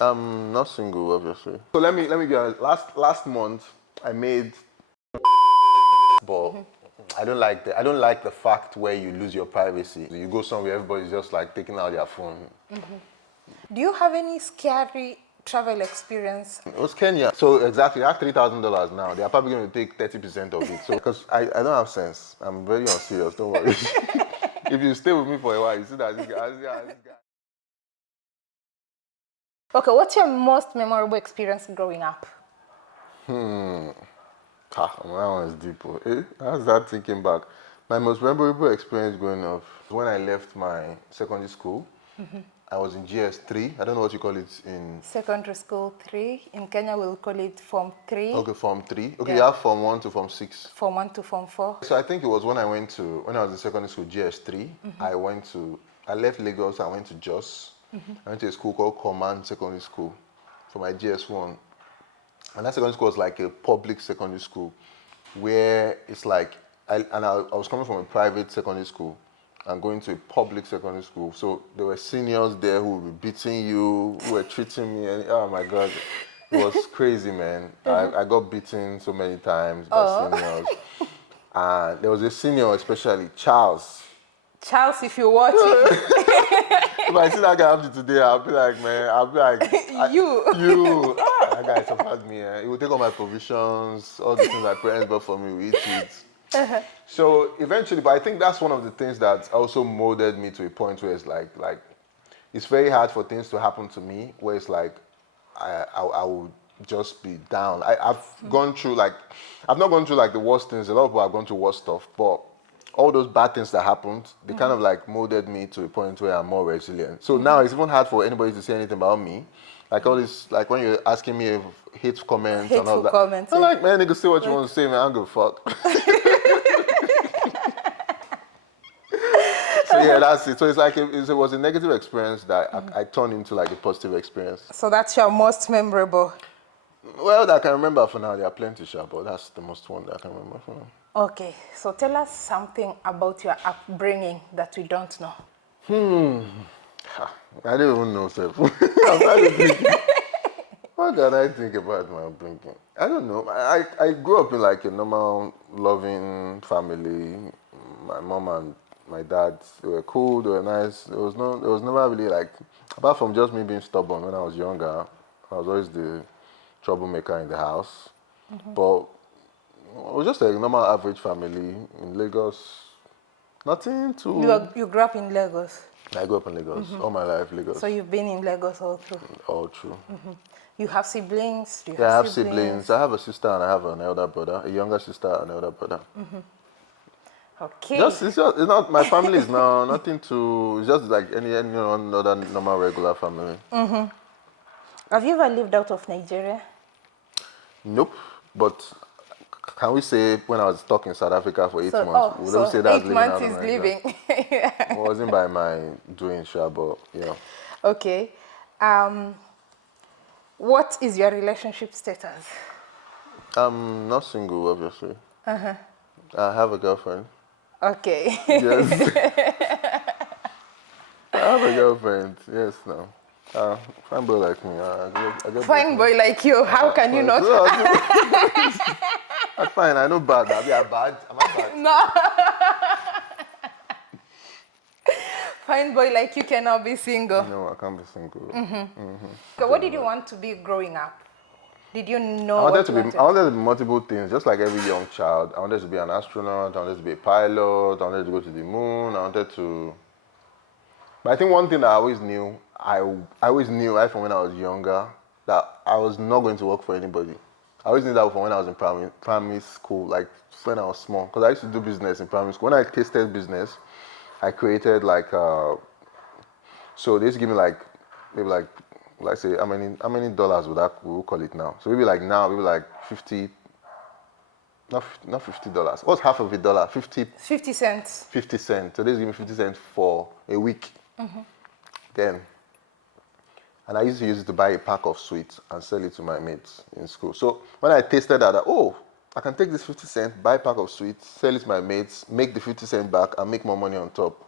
I'm not single, obviously. So let me get last month I made, but I don't like the fact where you lose your privacy. You go somewhere, everybody's just like taking out their phone. Do you have any scary travel experience? It was Kenya. So exactly, I have $3,000 now. They are probably going to take 30% of it. So because I don't have sense, I'm very unserious. Don't worry. If you stay with me for a while, you see that this guy. Okay, what's your most memorable experience growing up? That one is deep. How's that thinking back? My most memorable experience growing up when I left my secondary school. I was in GS3. I don't know what you call it in Secondary school 3. In Kenya, we'll call it Form 3. Okay, Form 3. Okay, Yeah. you have Form 1 to Form 6. Form 1 to Form 4. So I think it was when I was in secondary school, GS3, I left Lagos, I went to Jos. I went to a school called Command Secondary School for my GS1. And that secondary school was like a public secondary school where it's like, I was coming from a private secondary school and going to a public secondary school. So there were seniors there who were beating you, who were treating me, and oh my God, it was crazy, man. I got beaten so many times by seniors. And there was a senior, especially Charles. Charles, if you're watching. If I see that guy up to today, I'll be like, you. That guy suffered me. He would take all my provisions, all the things my parents bought for me, we eat it. So eventually, but I think that's one of the things that also molded me to a point where it's like it's very hard for things to happen to me, where it's like I would just be down. I've gone through I've not gone through like the worst things. A lot of people have gone through worse stuff, but all those bad things that happened, they kind of like molded me to a point where I'm more resilient. So now it's even hard for anybody to say anything about me. Like all this, like when you're asking me if hate comments and all that. Comments, I'm like, man, nigga, say what you want to say, man. I don't give a fuck. So yeah, that's it. So it's like it was a negative experience that I turned into like a positive experience. So that's your most memorable? Well, that I can remember for now. There are plenty, but that's the most one that I can remember for now. Okay, so tell us something about your upbringing that we don't know. I don't even know, sir. I'm trying to think. What can I think about my upbringing? I don't know. I grew up in like a normal, loving family. My mom and my dad, they were cool, they were nice. There was never really like, apart from just me being stubborn when I was younger, I was always the troublemaker in the house. But it was just a normal average family in Lagos. Nothing too... You grew up in Lagos? I grew up in Lagos, all my life, Lagos. So you've been in Lagos all through? All true. You have siblings? I have siblings. I have a sister and I have an elder brother, a younger sister and an elder brother. Okay. It's not, my family is now nothing too, it's just like any other normal regular family. Have you ever lived out of Nigeria? Nope, but can we say when I was stuck in South Africa for 8 months, would we say that's 8 living months out of is Nigeria? living. It wasn't by my doing, sure, but yeah. Okay. What is your relationship status? I'm not single, obviously. I have a girlfriend. Okay. Yes. I have a girlfriend, yes, no. Fine boy like me. I get Fine boy like you, how can you not? I'm fine, I know bad. Am I bad? No. Fine boy like you cannot be single. No, I can't be single. So what did you want to be growing up? Did you know I wanted to be multiple things, just like every young child. I wanted to be an astronaut, I wanted to be a pilot, I wanted to go to the moon, But I think one thing that I always knew right from when I was younger, that I was not going to work for anybody. I always knew that from when I was in primary school, like when I was small, because I used to do business in primary school. When I tasted business, I created so they used to give me maybe let's say how many dollars would we call it now? So maybe like 50, not $50. What's half of $1? 50 cents. 50 cents. So they give me 50 cents for a week. Then, and I used to use it to buy a pack of sweets and sell it to my mates in school. So when I tasted that, I can take this 50 cents, buy a pack of sweets, sell it to my mates, make the 50 cents back, and make more money on top.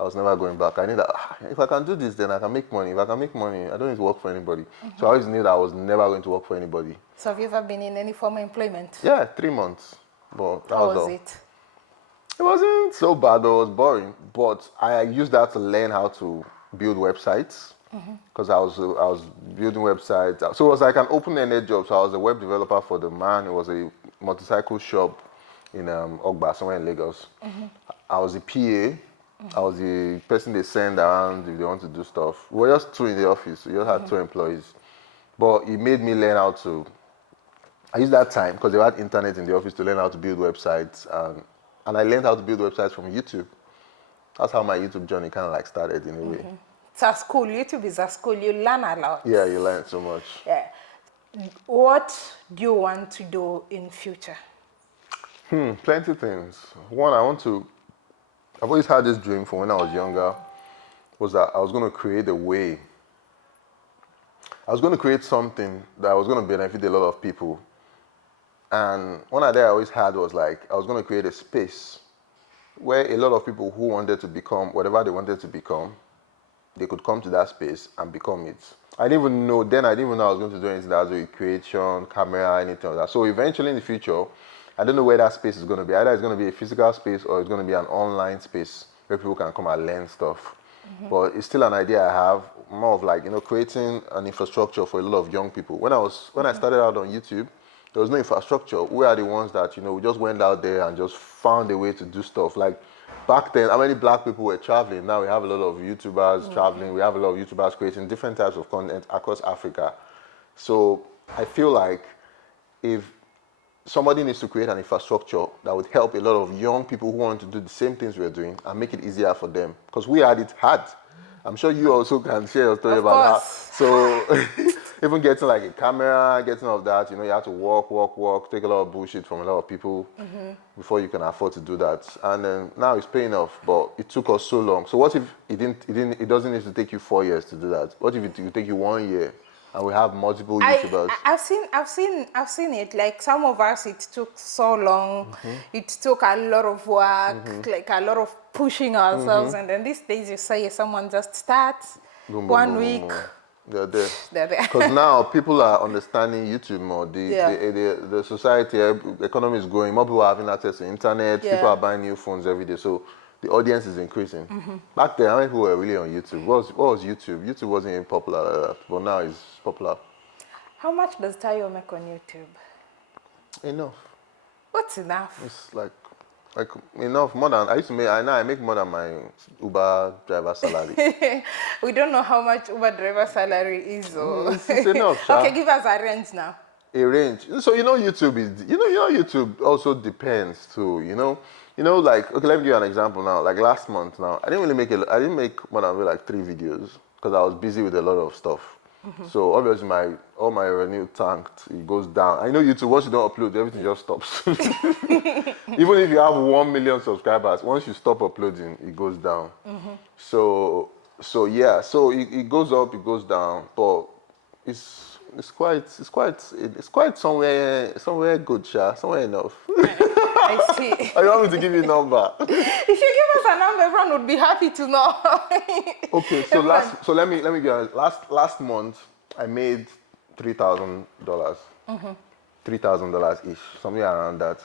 I was never going back. I knew that if I can do this, then I can make money. If I can make money, I don't need to work for anybody. So I always knew that I was never going to work for anybody. So have you ever been in any form of employment? Yeah, 3 months. But that How was was all. it? It wasn't so bad, but it was boring. But I used that to learn how to build websites because I was building websites. So it was like an open-ended job. So I was a web developer for the man. It was a motorcycle shop in Ogba, somewhere in Lagos. I was the PA. I was the person they send around if they want to do stuff. We were just 2 in the office. We just had 2 employees. But it made me learn how to. I used that time because they had internet in the office to learn how to build websites, and I learned how to build websites from YouTube. That's how my YouTube journey kind of like started in a way. It's a school. YouTube is a school. You learn a lot. Yeah, you learn so much. Yeah. What do you want to do in future? Plenty things. One, I've always had this dream from when I was younger, was that I was going to create a way. I was going to create something that was going to benefit a lot of people. And one idea I always had was like, I was going to create a space where a lot of people who wanted to become whatever they wanted to become, they could come to that space and become it. I didn't even know I was going to do anything that has to do with creation, camera, anything like that. So eventually in the future, I don't know where that space is going to be. Either it's going to be a physical space or it's going to be an online space where people can come and learn stuff. But it's still an idea I have, more of like, creating an infrastructure for a lot of young people. When I started out on YouTube, there was no infrastructure. We are the ones that, we just went out there and just found a way to do stuff. Like back then, how many black people were traveling? Now we have a lot of YouTubers traveling. We have a lot of YouTubers creating different types of content across Africa. So I feel like if somebody needs to create an infrastructure that would help a lot of young people who want to do the same things we're doing and make it easier for them. Because we had it hard. I'm sure you also can share your story about that. So even getting like a camera, getting all of that, you have to walk, take a lot of bullshit from a lot of people before you can afford to do that. And then now it's paying off, but it took us so long. So what if it doesn't need to take you 4 years to do that? What if it will take you 1 year? And we have multiple YouTubers. I've seen it. Like some of us, it took so long. It took a lot of work, like a lot of pushing ourselves. And then these days, you say someone just starts Boom, boom, 1 boom, week. boom, boom. They're there. They're there. Because now people are understanding YouTube more. The society, the economy is growing. More people are having access to internet. Yeah. People are buying new phones every day. So the audience is increasing. Back then, how many people were really on YouTube? What was YouTube? YouTube wasn't even popular, but now it's popular. How much does Tayo make on YouTube? Enough. What's enough? It's like enough, more than I used to make. I make more than my Uber driver salary. We don't know how much Uber driver salary is. It's enough, Sha. Okay, give us a range now. A range. So YouTube is YouTube also depends too. Like, okay, let me give you an example now. Like last month now, I didn't make more than like 3 videos because I was busy with a lot of stuff. So obviously all my revenue tanked, it goes down. I know YouTube, once you don't upload, everything just stops. Even if you have 1 million subscribers, once you stop uploading, it goes down. So yeah, so it goes up, it goes down, but it's quite somewhere good, Sha, somewhere enough. I see. I don't want me to give you a number. If you give us a number, everyone would be happy to know. Okay, so let me give you last month I made $3,000. $3,000 ish, something around that.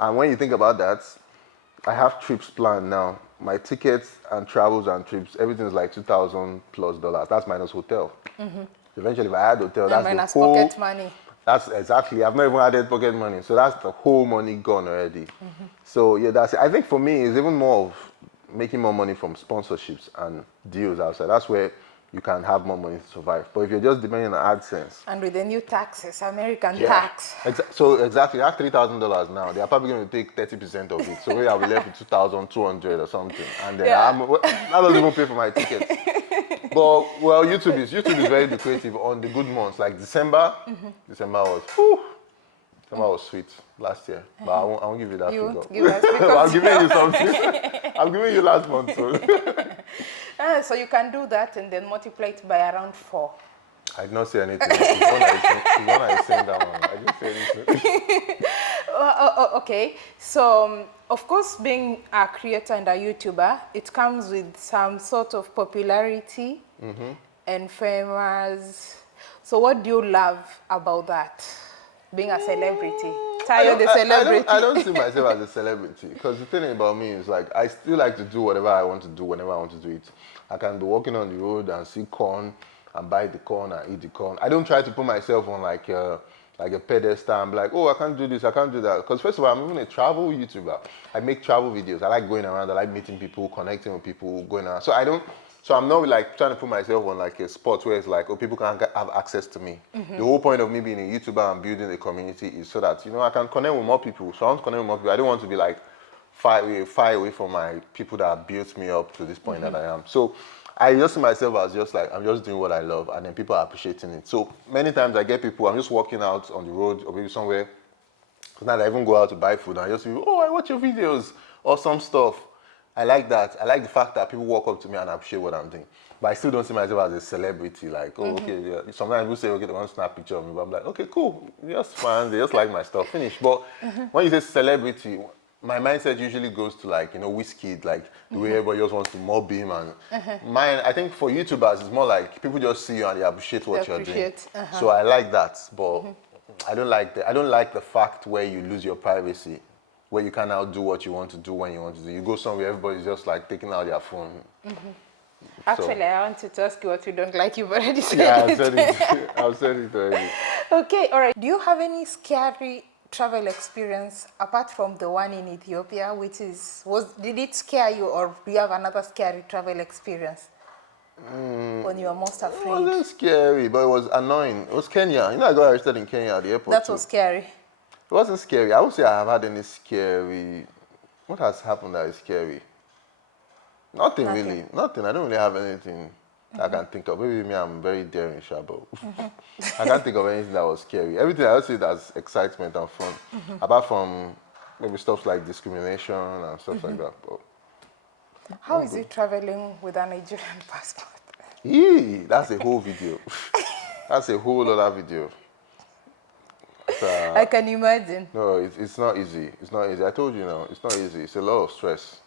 And when you think about that, I have trips planned now. My tickets and travels and trips, everything is like $2,000+. That's minus hotel. Eventually, if I had hotel, that's minus the whole pocket money. That's exactly. I've not even added pocket money, so that's the whole money gone already. So yeah, that's it. I think for me, it's even more of making more money from sponsorships and deals outside. That's where you can have more money to survive. But if you're just depending on AdSense, and with the new taxes, American tax. So exactly, that's $3,000 now. They are probably going to take 30% of it. So maybe I'll be left with 2,200 or something, and then that doesn't even pay for my tickets. But well, YouTube is very lucrative on the good months. Like December was sweet last year, but I won't give you that You figure. won't give us I'm giving you something. I'm giving you last month. So. So you can do that and then multiply it by around 4. I did not say anything. It's one I saying that one. I didn't say anything. Okay, so of course, being a creator and a YouTuber, it comes with some sort of popularity and famous. So what do you love about that? Being a celebrity? Tayo the celebrity? I don't see myself as a celebrity, because the thing about me is like I still like to do whatever I want to do whenever I want to do it. I can be walking on the road and see corn and buy the corn and eat the corn. I don't try to put myself on like a pedestal and be like, oh, I can't do this, I can't do that. Because first of all, I'm even a travel YouTuber. I make travel videos. I like going around. I like meeting people, connecting with people, going around. So I'm not like trying to put myself on like a spot where it's like, oh, people can't have access to me. The whole point of me being a YouTuber and building a community is so that, you know, I can connect with more people. So I want to connect with more people. I don't want to be like far away from my people that built me up to this point that I am. So I just see myself as just like, I'm just doing what I love, and then people are appreciating it. So many times I get people, I'm just walking out on the road or maybe somewhere. Sometimes I even go out to buy food and I just say, oh, I watch your videos or some stuff. I like that. I like the fact that people walk up to me and appreciate what I'm doing. But I still don't see myself as a celebrity. Like, oh, okay. Yeah. Sometimes people say, okay, they want to snap a picture of me. But I'm like, okay, cool. Just fine. They just like my stuff. Finish. But when you say celebrity, my mindset usually goes to like, you know, Wizkid, like the way everybody just wants to mob him. And mine, I think for YouTubers, it's more like people just see you and they appreciate what you're doing. So I like that. But I don't like the fact where you lose your privacy, where you can now do what you want to do when you want to do. You go somewhere, everybody's just like taking out their phone. Actually, I wanted to ask you what you don't like. You've already said Yeah, it. I've said it already. Okay, all right. Do you have any scary travel experience apart from the one in Ethiopia, did it scare you, or do you have another scary travel experience when you were most It afraid? wasn't scary, but it was annoying. It was Kenya. You know, I got arrested in Kenya at the airport. That was scary. It wasn't scary. I would say I have had any scary. What has happened that is scary? Nothing really. Nothing. I don't really have anything I can think of. Maybe me, I'm very daring, Shabo. I can't think of anything that was scary. Everything I would say that's excitement and fun. Apart from maybe stuff like discrimination and stuff like that. But how is it traveling with a Nigerian passport? That's a whole video. That's a whole other video. I can imagine. No, it's not easy. It's not easy. I told you now, it's not easy. It's a lot of stress.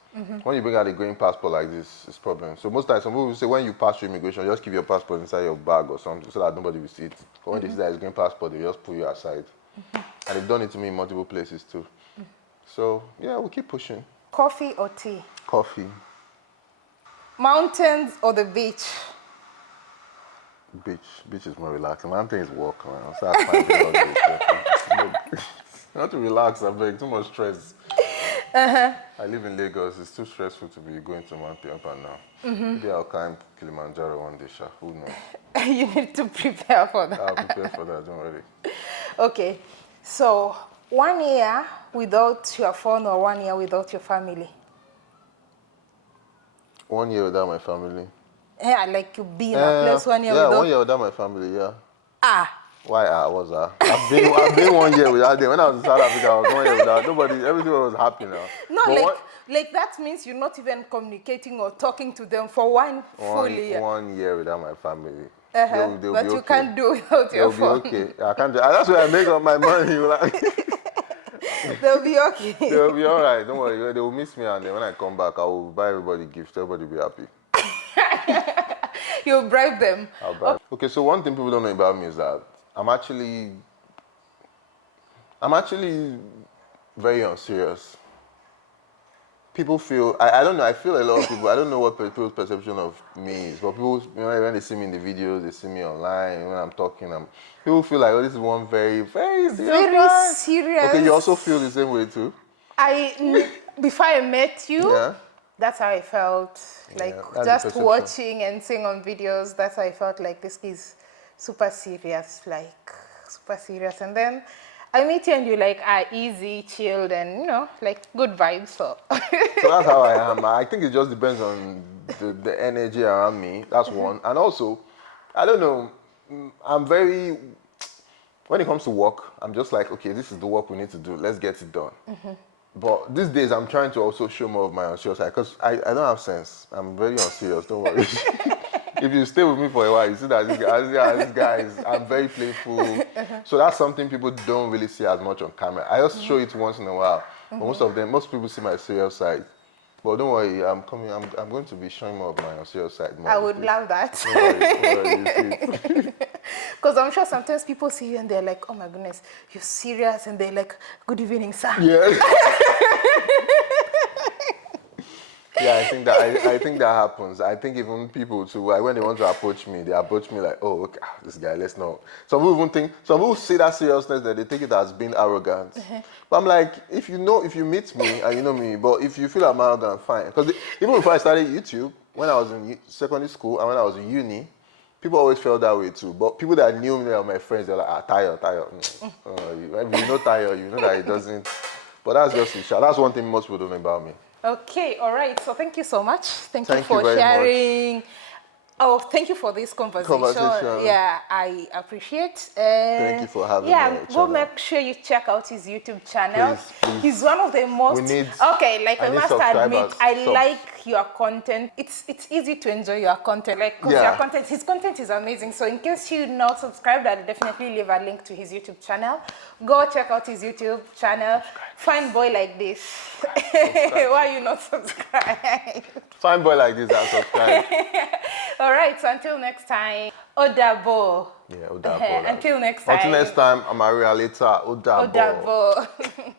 When you bring out a green passport like this, it's a problem. So most times, some people say when you pass through immigration, just keep your passport inside your bag or something so that nobody will see it. But when they see that it's green passport, they just pull you aside. And they've done it to me in multiple places too. So yeah, we'll keep pushing. Coffee or tea? Coffee. Mountains or the beach? Beach is more relaxing. Mountain is walk around. So I find it all this. Not to relax, I beg. Too much stress. I live in Lagos. It's too stressful to be going to mountain up and down. Maybe I'll climb Kilimanjaro one day, Sha. Who knows? You need to prepare for that. I'll prepare for that. Don't worry. Okay. So 1 year without your phone or 1 year without your family? 1 year without my family. Yeah, like you be in a place 1 year without... Yeah, 1 year without my family, yeah. Why was I? I've been 1 year without them. When I was in South Africa, I was 1 year without nobody. Everything was happy now. No, like that means you're not even communicating or talking to them for one full year. 1 year without my family. They'll but you can't do without your phone. They'll be okay. I can't do. That's where I make all my money. They'll be okay. They'll be all right. Don't worry. They will miss me, and then when I come back, I will buy everybody gifts. Everybody will be happy. You'll bribe them. I'll bribe. Okay, so one thing people don't know about me is that I'm actually very unserious. People feel, I don't know, I feel a lot of people, I don't know what people's perception of me is, but people, you know, when they see me in the videos, they see me online, when I'm talking, people feel like, oh, this is one very, very serious guy. Serious. Okay, you also feel the same way too? Before I met you, yeah? That's how I felt. Like just watching and seeing on videos, that's how I felt like this is super serious, And then I meet you and you're like, easy, chilled, and you know, like good vibes. So that's how I am. I think it just depends on the energy around me. That's one. And also, I don't know, when it comes to work, I'm just like, okay, this is the work we need to do. Let's get it done. But these days, I'm trying to also show more of my unserious side because I don't have sense. I'm very unserious, don't worry. if you stay with me for a while, you see that this guy is, I'm very playful. So that's something people don't really see as much on camera. I just show it once in a while. But most people see my serious side. But don't worry, I'm going to be showing more of my serious side more. I would love that. Don't worry, Because I'm sure sometimes people see you and they're like, oh my goodness, you're serious. And they're like, good evening, sir. Yeah. Yeah, I think that happens. I think even people too, like when they want to approach me, they approach me like, oh, okay, this guy, let's know. Some people see that seriousness that they take it as being arrogant. But I'm like, if you meet me and you know me, but if you feel I'm arrogant, fine. Because even before I started YouTube, when I was in secondary school and when I was in uni, people always felt that way too. But people that knew me and my friends, they're like, Tayo. You know Tayo, you know that it doesn't. But that's just it. That's one thing most people don't know about me. Okay, all right. So thank you so much. Thank you Thank for you very sharing. much. Oh, thank you for this conversation. Yeah, I appreciate. Thank you for having me. Yeah, go make sure you check out his YouTube channel. Please. He's one of the most. Okay, like I must admit, I like your content. It's easy to enjoy your content, like because his content is amazing. So in case you're not subscribed, I'll definitely leave a link to his YouTube channel. Go check out his YouTube channel. Fine boy like this. Why are you not subscribed? Fine boy like this, I'll subscribe. All right, so until next time, Odabo. Yeah, Odabo. Until next time. Until next time, I'm Maria later. Odabo. Odabo.